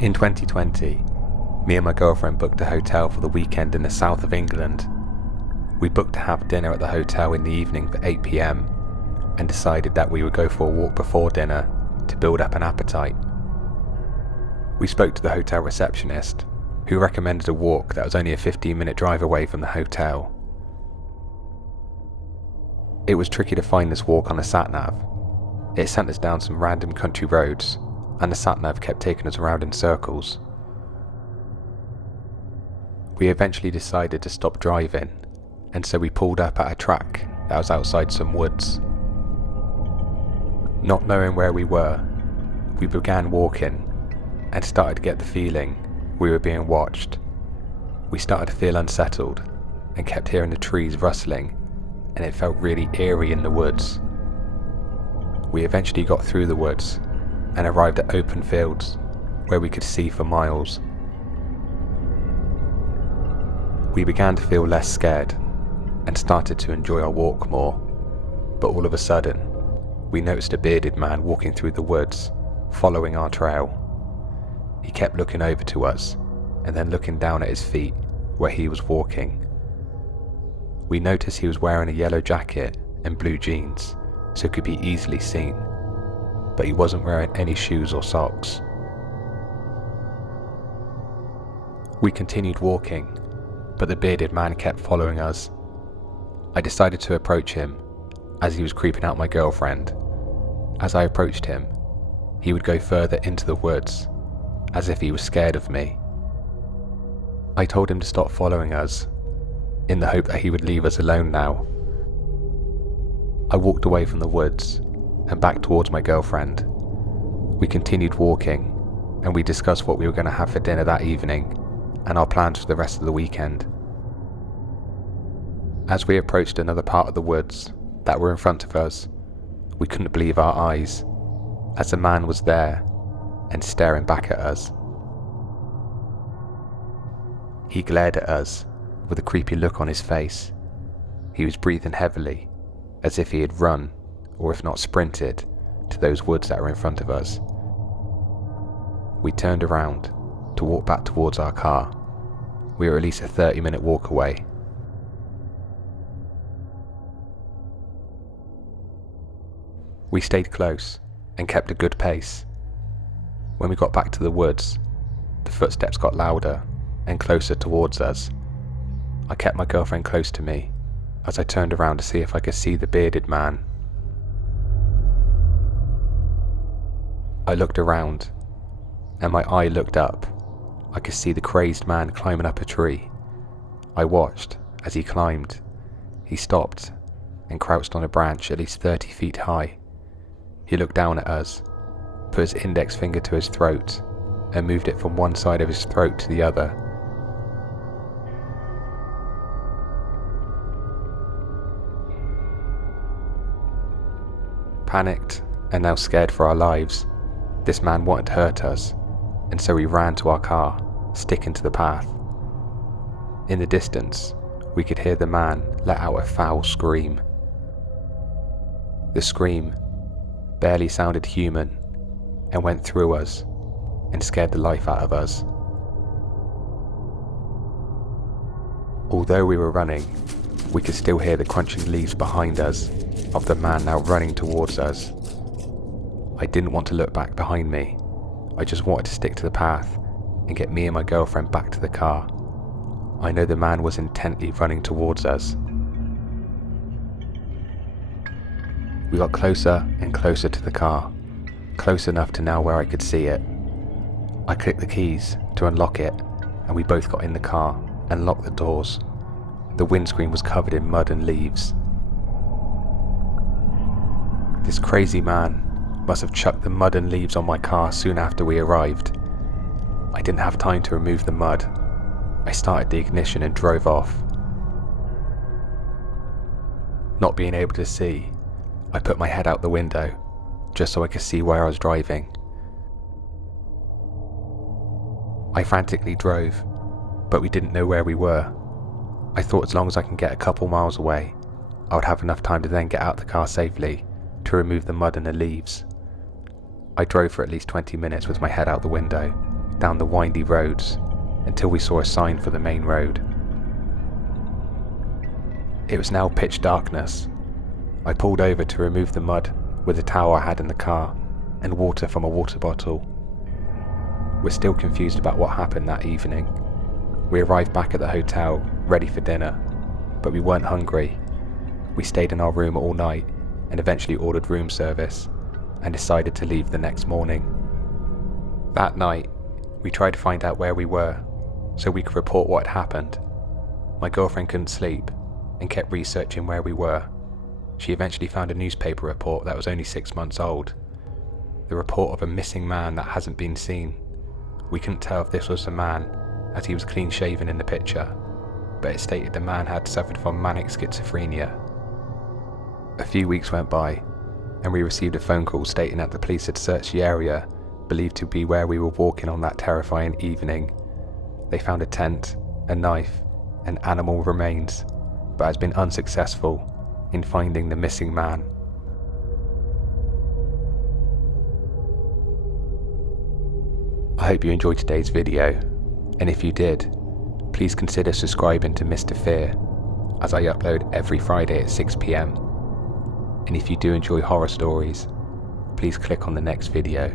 In 2020, me and my girlfriend booked a hotel for the weekend in the south of England. We booked to have dinner at the hotel in the evening for 8 PM and decided that we would go for a walk before dinner to build up an appetite. We spoke to the hotel receptionist, who recommended a walk that was only a 15-minute drive away from the hotel. It was tricky to find this walk on a sat-nav. It sent us down some random country roads, and the sat-nav kept taking us around in circles. We eventually decided to stop driving, and so we pulled up at a track that was outside some woods. Not knowing where we were, we began walking and started to get the feeling we were being watched. We started to feel unsettled and kept hearing the trees rustling, and it felt really eerie in the woods. We eventually got through the woods and arrived at open fields where we could see for miles. We began to feel less scared and started to enjoy our walk more, but all of a sudden, we noticed a bearded man walking through the woods, following our trail. He kept looking over to us and then looking down at his feet where he was walking. We noticed he was wearing a yellow jacket and blue jeans, so could be easily seen, but he wasn't wearing any shoes or socks. We continued walking, but the bearded man kept following us. I decided to approach him, as he was creeping out my girlfriend. As I approached him, he would go further into the woods, as if he was scared of me. I told him to stop following us, in the hope that he would leave us alone now. I walked away from the woods and back towards my girlfriend. We continued walking, and we discussed what we were going to have for dinner that evening and our plans for the rest of the weekend. As we approached another part of the woods that were in front of us, we couldn't believe our eyes, as a man was there and staring back at us. He glared at us with a creepy look on his face. He was breathing heavily, as if he had run, or if not sprinted, to those woods that were in front of us. We turned around to walk back towards our car. We were at least a 30-minute walk away. We stayed close and kept a good pace. When we got back to the woods, the footsteps got louder and closer towards us. I kept my girlfriend close to me as I turned around to see if I could see the bearded man. I looked around, and my eye looked up. I could see the crazed man climbing up a tree. I watched as he climbed. He stopped and crouched on a branch at least 30 feet high. He looked down at us, put his index finger to his throat, and moved it from one side of his throat to the other. Panicked and now scared for our lives, this man wanted to hurt us, and so we ran to our car, sticking to the path. In the distance, we could hear the man let out a foul scream. The scream barely sounded human and went through us and scared the life out of us. Although we were running, we could still hear the crunching leaves behind us of the man now running towards us. I didn't want to look back behind me. I just wanted to stick to the path and get me and my girlfriend back to the car. I know the man was intently running towards us. We got closer and closer to the car, close enough to now where I could see it. I clicked the keys to unlock it, and we both got in the car and locked the doors. The windscreen was covered in mud and leaves. This crazy man must have chucked the mud and leaves on my car soon after we arrived. I didn't have time to remove the mud. I started the ignition and drove off. Not being able to see, I put my head out the window, just so I could see where I was driving. I frantically drove, but we didn't know where we were. I thought as long as I can get a couple miles away, I would have enough time to then get out the car safely to remove the mud and the leaves. I drove for at least 20 minutes with my head out the window, down the windy roads until we saw a sign for the main road. It was now pitch darkness. I pulled over to remove the mud with a towel I had in the car and water from a water bottle. We're still confused about what happened that evening. We arrived back at the hotel, ready for dinner, but we weren't hungry. We stayed in our room all night and eventually ordered room service and decided to leave the next morning. That night, we tried to find out where we were so we could report what had happened. My girlfriend couldn't sleep and kept researching where we were. She eventually found a newspaper report that was only 6 months old. The report of a missing man that hasn't been seen. We couldn't tell if this was a man, as he was clean shaven in the picture, but it stated the man had suffered from manic schizophrenia. A few weeks went by, and we received a phone call stating that the police had searched the area believed to be where we were walking on that terrifying evening. They found a tent, a knife, and animal remains, but has been unsuccessful in finding the missing man. I hope you enjoyed today's video, and if you did, please consider subscribing to Mr. Fear, as I upload every Friday at 6 PM. And if you do enjoy horror stories, please click on the next video.